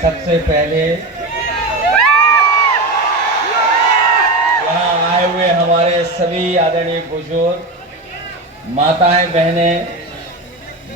सबसे पहले यहाँ आए हुए हमारे सभी आदरणीय बुजुर्ग, माताएं, बहनें,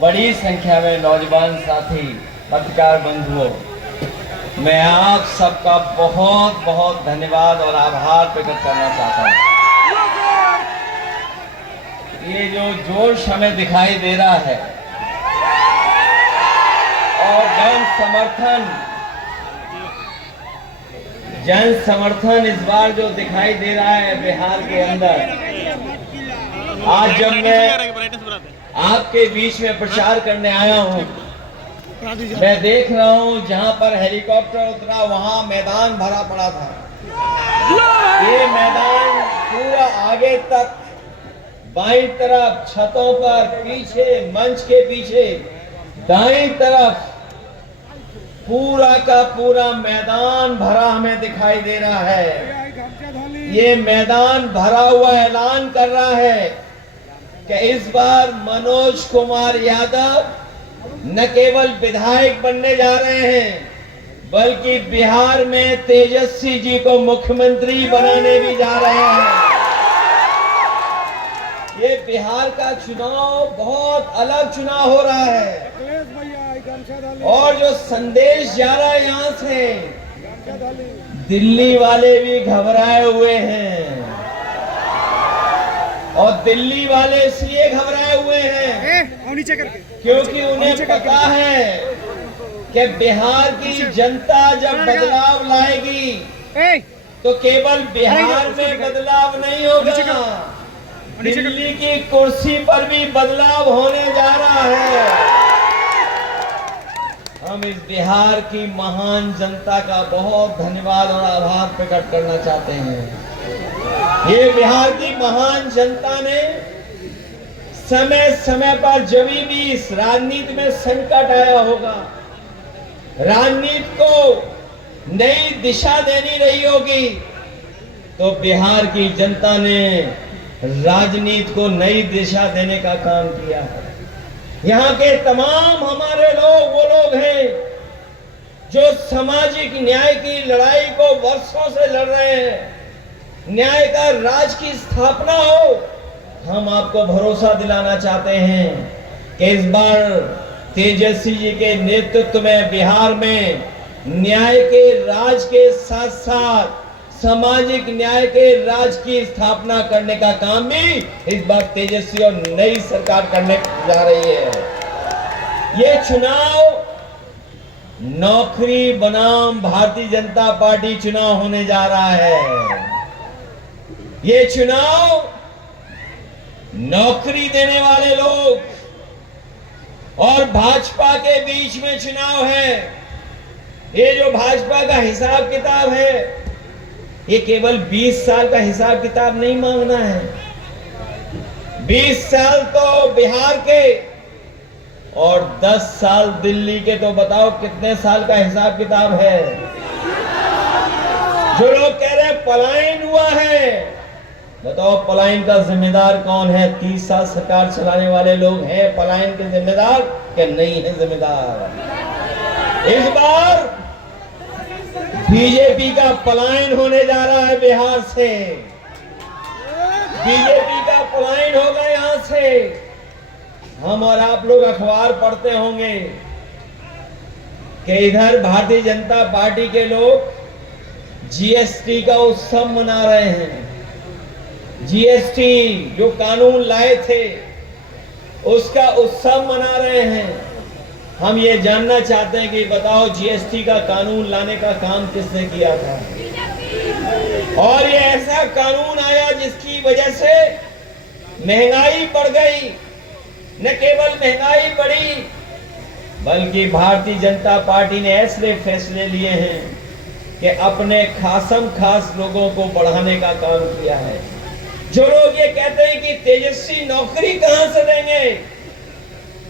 बड़ी संख्या में नौजवान साथी, पत्रकार बंधुओं, मैं आप सबका बहुत बहुत धन्यवाद और आभार प्रकट करना चाहता हूँ। ये जो जोश हमें दिखाई दे रहा है और जन समर्थन इस बार जो दिखाई दे रहा है बिहार के अंदर, आज जब मैं आपके बीच में प्रचार करने आया हूं, मैं देख रहा हूं जहां पर हेलीकॉप्टर उतरा वहां मैदान भरा पड़ा था। ये मैदान पूरा आगे तक, बाईं तरफ छतों पर, पीछे मंच के पीछे, दाईं तरफ पूरा का पूरा मैदान भरा हमें दिखाई दे रहा है। ये मैदान भरा हुआ ऐलान कर रहा है कि इस बार मनोज कुमार यादव न केवल विधायक बनने जा रहे हैं, बल्कि बिहार में तेजस्वी जी को मुख्यमंत्री बनाने भी जा रहे हैं। ये बिहार का चुनाव बहुत अलग चुनाव हो रहा है और जो संदेश जा रहा है यहाँ से, दिल्ली वाले भी घबराए हुए हैं। और दिल्ली वाले इसलिए घबराए हुए हैं क्योंकि उन्हें पता है कि बिहार की जनता जब बदलाव लाएगी तो केवल बिहार में बदलाव नहीं होगा, दिल्ली की कुर्सी पर भी बदलाव होने जा रहा है। हम इस बिहार की महान जनता का बहुत धन्यवाद और आभार प्रकट करना चाहते हैं। ये बिहार की महान जनता ने समय समय पर जब भी इस राजनीति में संकट आया होगा, राजनीति को नई दिशा देनी रही होगी, तो बिहार की जनता ने राजनीति को नई दिशा देने का काम किया है। यहाँ के तमाम हमारे लोग वो लोग हैं जो सामाजिक न्याय की लड़ाई को वर्षों से लड़ रहे हैं। न्याय का राज की स्थापना हो, हम आपको भरोसा दिलाना चाहते हैं कि इस बार तेजस्वी जी के नेतृत्व में बिहार में न्याय के राज के साथ साथ सामाजिक न्याय के राज की स्थापना करने का काम भी इस बार तेजस्वी और नई सरकार करने जा रही है। ये चुनाव नौकरी बनाम भारतीय जनता पार्टी चुनाव होने जा रहा है। ये चुनाव नौकरी देने वाले लोग और भाजपा के बीच में चुनाव है। ये जो भाजपा का हिसाब किताब है, ये केवल 20 साल का हिसाब किताब नहीं मांगना है। 20 साल तो बिहार के और 10 साल दिल्ली के, तो बताओ कितने साल का हिसाब किताब है। जो लोग कह रहे हैं पलायन हुआ है, बताओ पलायन का जिम्मेदार कौन है? 30 साल सरकार चलाने वाले लोग हैं पलायन के जिम्मेदार कि नहीं है जिम्मेदार? इस बार बीजेपी का पलायन होने जा रहा है बिहार से। बीजेपी का पलायन होगा यहां से। हम और आप लोग अखबार पढ़ते होंगे कि इधर भारतीय जनता पार्टी के लोग जीएसटी का उत्सव मना रहे हैं। जीएसटी जो कानून लाए थे उसका उत्सव मना रहे हैं। हम ये जानना चाहते हैं कि बताओ जीएसटी का कानून लाने का काम किसने किया था? और ये ऐसा कानून आया जिसकी वजह से महंगाई बढ़ गई। न केवल महंगाई बढ़ी, बल्कि भारतीय जनता पार्टी ने ऐसे फैसले लिए हैं कि अपने खासम खास लोगों को बढ़ाने का काम किया है। जो लोग ये कहते हैं कि तेजस्वी नौकरी कहां से देंगे,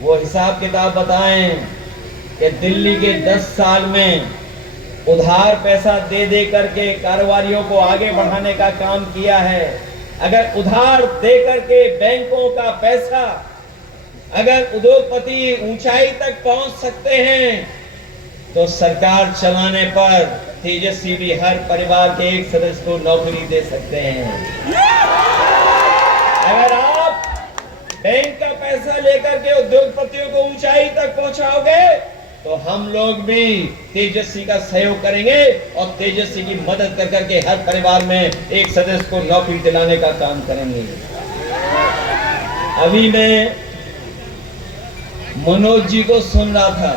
वो हिसाब किताब बताएं कि दिल्ली के 10 साल में उधार पैसा दे दे करके कारोबारियों को आगे बढ़ाने का काम किया है। अगर उधार दे करके बैंकों का पैसा, अगर उद्योगपति ऊंचाई तक पहुंच सकते हैं, तो सरकार चलाने पर तेजस्वी भी हर परिवार के एक सदस्य को नौकरी दे सकते हैं। अगर आप बैंक का पैसा लेकर के उद्योगपतियों को ऊंचाई तक पहुंचाओगे तो हम लोग भी तेजस्वी का सहयोग करेंगे और तेजस्वी की मदद कर करके हर परिवार में एक सदस्य को नौकरी दिलाने का काम करेंगे। अभी मैं मनोज जी को सुन रहा था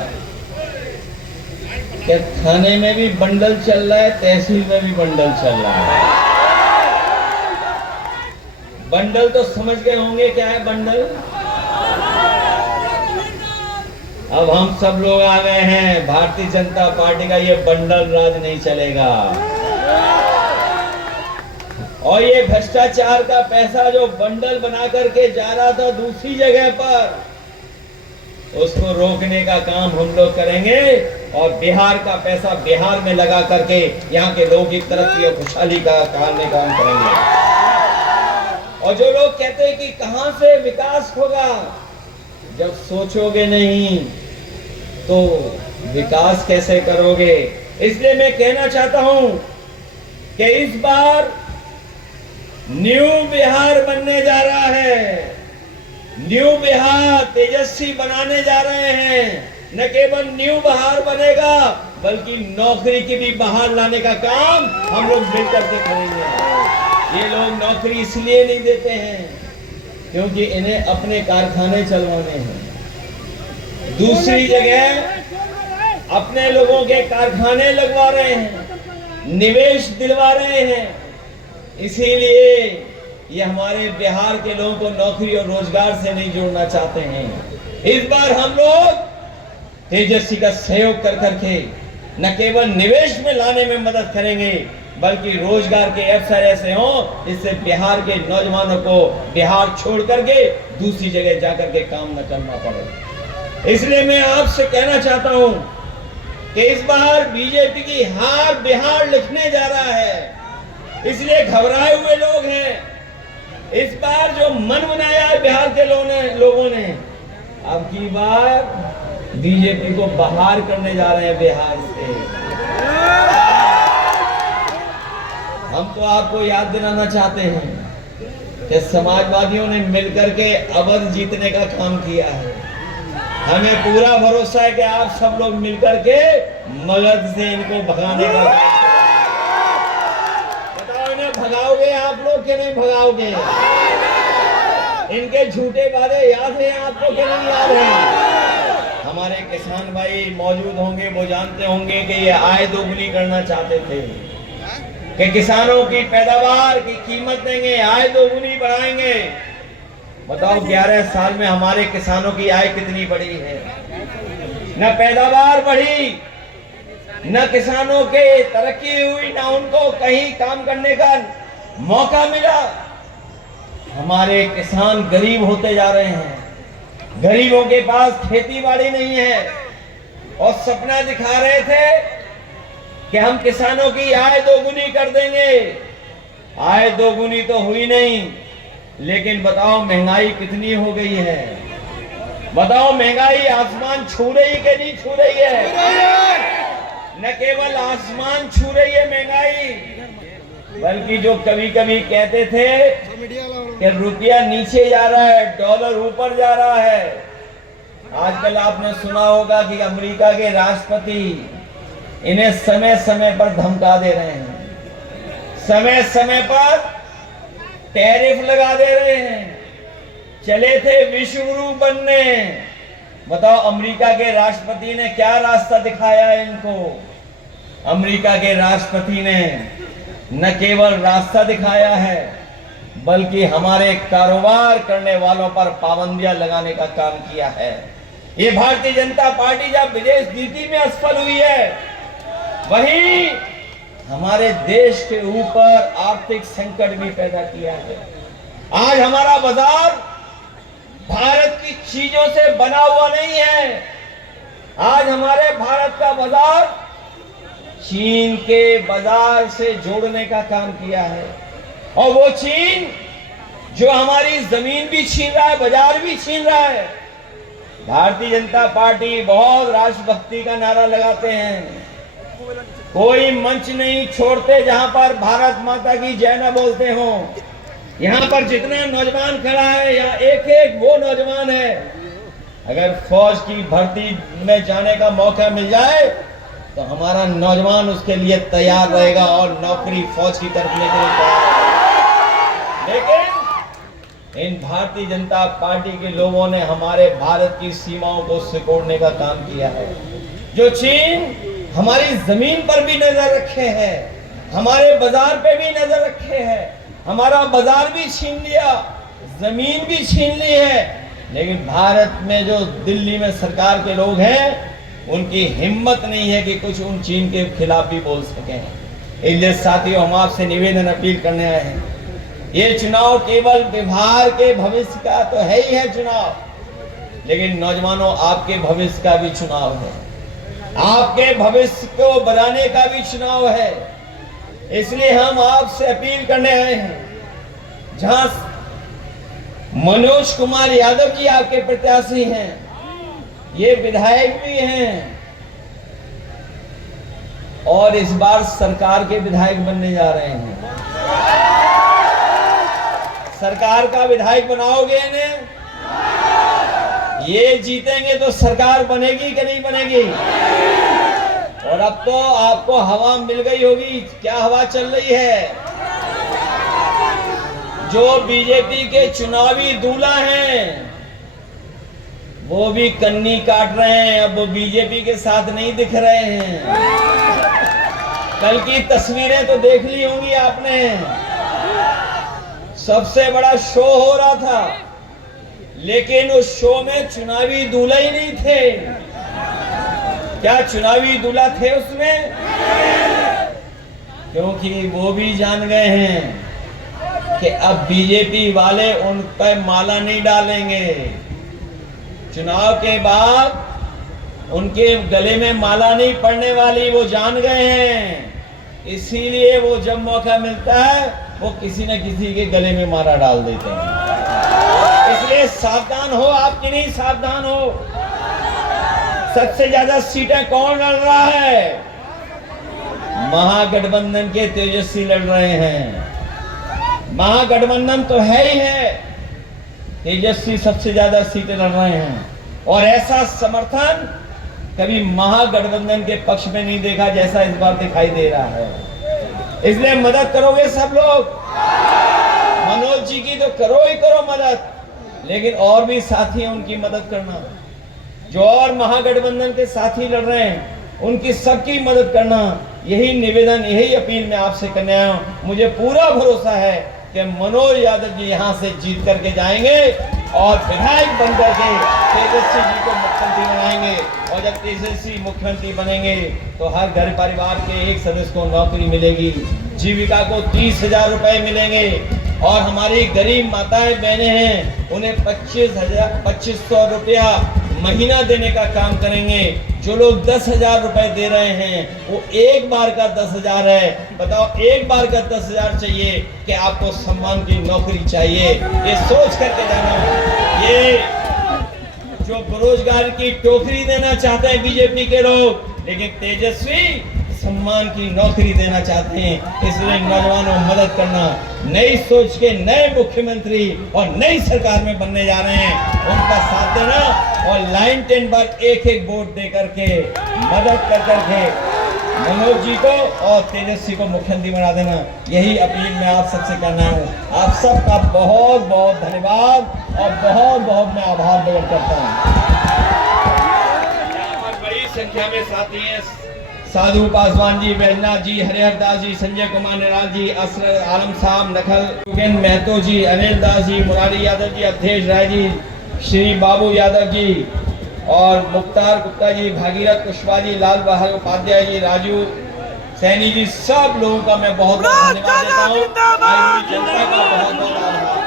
कि थाने में भी बंडल चल रहा है, तहसील में भी बंडल चल रहा है। बंडल तो समझ गए होंगे क्या है बंडल। अब हम सब लोग आ गए हैं, भारतीय जनता पार्टी का ये बंडल राज नहीं चलेगा। और ये भ्रष्टाचार का पैसा जो बंडल बना करके जा रहा था दूसरी जगह पर, उसको रोकने का काम हम लोग करेंगे और बिहार का पैसा बिहार में लगा करके यहाँ के लोगों की तरक्की और खुशहाली का काम करेंगे। और जो लोग कहते हैं कि कहां से विकास होगा, जब सोचोगे नहीं तो विकास कैसे करोगे। इसलिए मैं कहना चाहता हूं कि इस बार न्यू बिहार बनने जा रहा है। न्यू बिहार तेजस्वी बनाने जा रहे हैं। न केवल न्यू बिहार बनेगा बल्कि नौकरी की भी बहार लाने का काम हम लोग मिलकर के करेंगे। ये लोग नौकरी इसलिए नहीं देते हैं क्योंकि इन्हें अपने कारखाने चलवाने हैं, दूसरी जगह अपने लोगों के कारखाने लगवा रहे हैं, निवेश दिलवा रहे हैं। इसीलिए ये हमारे बिहार के लोगों को नौकरी और रोजगार से नहीं जोड़ना चाहते हैं। इस बार हम लोग तेजस्वी का सहयोग कर करके न केवल निवेश में लाने में मदद करेंगे बल्कि रोजगार के अवसर ऐसे हों जिससे बिहार के नौजवानों को बिहार छोड़ करके दूसरी जगह जाकर के काम न करना पड़े। इसलिए मैं आपसे कहना चाहता हूं कि इस बार बीजेपी की हार बिहार लिखने जा रहा है, इसलिए घबराए हुए लोग हैं। इस बार जो मन बनाया है बिहार के लोगों ने अब की बार बीजेपी को बाहर करने जा रहे हैं बिहार से। हम तो आपको याद दिलाना चाहते हैं कि समाजवादियों ने मिलकर के अवध जीतने का काम किया है। हमें पूरा भरोसा है कि आप सब लोग मिलकर के मगध से इनको भगाने का बताओ। इन्हें भगाओगे आप लोग कि नहीं भगाओगे? इनके झूठे वादे याद हैं आपको कि नहीं याद है? हमारे किसान भाई मौजूद होंगे, वो जानते होंगे कि ये आय दोगुनी करना चाहते थे कि किसानों की पैदावार की कीमत देंगे, आय दोगुनी बढ़ाएंगे। बताओ 11 साल में हमारे किसानों की आय कितनी बढ़ी है? न पैदावार बढ़ी, न किसानों के तरक्की हुई, न उनको कहीं काम करने का मौका मिला। हमारे किसान गरीब होते जा रहे हैं, गरीबों के पास खेती बाड़ी नहीं है और सपना दिखा रहे थे कि हम किसानों की आय दोगुनी कर देंगे। आय दोगुनी तो हुई नहीं, लेकिन बताओ महंगाई कितनी हो गई है। बताओ महंगाई आसमान छू रही है कि नहीं छू रही है? न केवल आसमान छू रही है महंगाई, बल्कि जो कभी कभी कहते थे कि रुपया नीचे जा रहा है, डॉलर ऊपर जा रहा है। आजकल आपने सुना होगा कि अमेरिका के राष्ट्रपति इन्हें समय समय पर धमका दे रहे हैं, समय समय पर टैरिफ लगा दे रहे हैं। चले थे विश्व गुरु बनने, बताओ अमेरिका के राष्ट्रपति ने क्या रास्ता दिखाया है इनको? अमेरिका के राष्ट्रपति ने न केवल रास्ता दिखाया है बल्कि हमारे कारोबार करने वालों पर पाबंदियां लगाने का काम किया है। ये भारतीय जनता पार्टी जब विदेश नीति में असफल हुई है, वहीं हमारे देश के ऊपर आर्थिक संकट भी पैदा किया है। आज हमारा बाजार भारत की चीजों से बना हुआ नहीं है। आज हमारे भारत का बाजार चीन के बाजार से जोड़ने का काम किया है, और वो चीन जो हमारी जमीन भी छीन रहा है, बाजार भी छीन रहा है। भारतीय जनता पार्टी बहुत राष्ट्रभक्ति का नारा लगाते हैं, कोई मंच नहीं छोड़ते जहां पर भारत माता की जय न बोलते हो। यहाँ पर जितना नौजवान खड़ा है, यहाँ एक एक वो नौजवान है, अगर फौज की भर्ती में जाने का मौका मिल जाए तो हमारा नौजवान उसके लिए तैयार रहेगा और नौकरी फौज की तरफ लेने के लिए तैयार। लेकिन इन भारतीय जनता पार्टी के लोगों ने हमारे भारत की सीमाओं को सिकोड़ने का काम किया है। जो चीन हमारी जमीन पर भी नजर रखे है, हमारे बाजार पे भी नजर रखे है, हमारा बाजार भी छीन लिया, जमीन भी छीन ली है, लेकिन भारत में जो दिल्ली में सरकार के लोग हैं उनकी हिम्मत नहीं है कि कुछ उन चीन के खिलाफ भी बोल सकें। इसलिए साथियों, हम आपसे निवेदन अपील करने आए हैं, ये चुनाव केवल बिहार के भविष्य का तो है ही है चुनाव, लेकिन नौजवानों आपके भविष्य का भी चुनाव है, आपके भविष्य को बनाने का भी चुनाव है। इसलिए हम आपसे अपील करने आए हैं, जहां मनोज कुमार यादव जी आपके प्रत्याशी हैं, ये विधायक भी हैं और इस बार सरकार के विधायक बनने जा रहे हैं। सरकार का विधायक बनाओगे इन्हें, ये जीतेंगे तो सरकार बनेगी कि नहीं बनेगी? और अब तो आपको हवा मिल गई होगी। क्या हवा चल रही है? जो बीजेपी के चुनावी दूल्हा हैं वो भी कन्नी काट रहे हैं, अब वो बीजेपी के साथ नहीं दिख रहे हैं। कल की तस्वीरें तो देख ली होंगी आपने, सबसे बड़ा शो हो रहा था, लेकिन उस शो में चुनावी दूल्हा ही नहीं थे। क्या चुनावी दूल्हा थे उसमें? क्योंकि वो भी जान गए हैं कि अब बीजेपी वाले उन पर माला नहीं डालेंगे, चुनाव के बाद उनके गले में माला नहीं पड़ने वाली, वो जान गए हैं। इसीलिए वो जब मौका मिलता है वो किसी न किसी के गले में माला डाल देते हैं। इसलिए सावधान हो, आप कि नहीं सावधान हो? सबसे ज्यादा सीटें कौन लड़ रहा है? महागठबंधन के तेजस्वी लड़ रहे हैं। महागठबंधन तो है ही है, तेजस्वी सबसे ज्यादा सीटें लड़ रहे हैं और ऐसा समर्थन कभी महागठबंधन के पक्ष में नहीं देखा जैसा इस बार दिखाई दे रहा है। इसलिए मदद करोगे सब लोग? मनोज जी की तो करो ही करो मदद, लेकिन और भी साथी हैं उनकी मदद करना, जो और महागठबंधन के साथी लड़ रहे हैं उनकी सबकी मदद करना। यही निवेदन, यही अपील मैं आपसे करने आया हूं। मुझे पूरा भरोसा है कि मनोज यादव जी यहां से जीत करके जाएंगे और विधायक बन करके तेजस्वी जी को मुख्यमंत्री बनाएंगे, और जब तेजस्वी मुख्यमंत्री बनेंगे तो हर घर परिवार के एक सदस्य को नौकरी मिलेगी, जीविका को 30,000 रुपए मिलेंगे, और हमारी गरीब माताएं बहनें हैं उन्हें 2500 रुपया महीना देने का काम करेंगे। जो लोग 10,000 रुपए दे रहे हैं वो एक बार का 10,000 है। बताओ, एक बार का 10,000 चाहिए कि आपको सम्मान की नौकरी चाहिए? ये सोच करके जाना। ये जो बेरोजगार की टोकरी देना चाहते हैं बीजेपी के लोग, लेकिन तेजस्वी सम्मान की नौकरी देना चाहते हैं। इसलिए नौजवानों, मदद करना, नई सोच के नए मुख्यमंत्री और नई सरकार में बनने जा रहे हैं, उनका साथ देना और लाइन 10 पर एक एक वोट दे करके मदद कर करके मनोज जी को और तेजस्वी को मुख्यमंत्री बना देना। यही अपील मैं आप सबसे करना हूँ। आप सबका बहुत बहुत धन्यवाद और बहुत बहुत मैं आभार व्यक्त करता हूँ। बड़ी संख्या में साथी हैं, साधु पासवान जी, वैजनाथ जी, हरिहर दास जी, संजय कुमार निराल जी, असर आलम साहब, नखल महतो जी, अनिल दास जी, मुरारी यादव जी, अवधेश राय जी, श्री बाबू यादव जी और मुख्तार गुप्ता जी, भागीरथ कुशवाहा जी, लाल बहादुर उपाध्याय जी, राजू सैनी जी, सब लोगों का मैं बहुत बहुत धन्यवाद देता हूँ। जनता का बहुत बहुत आभार।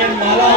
ये माला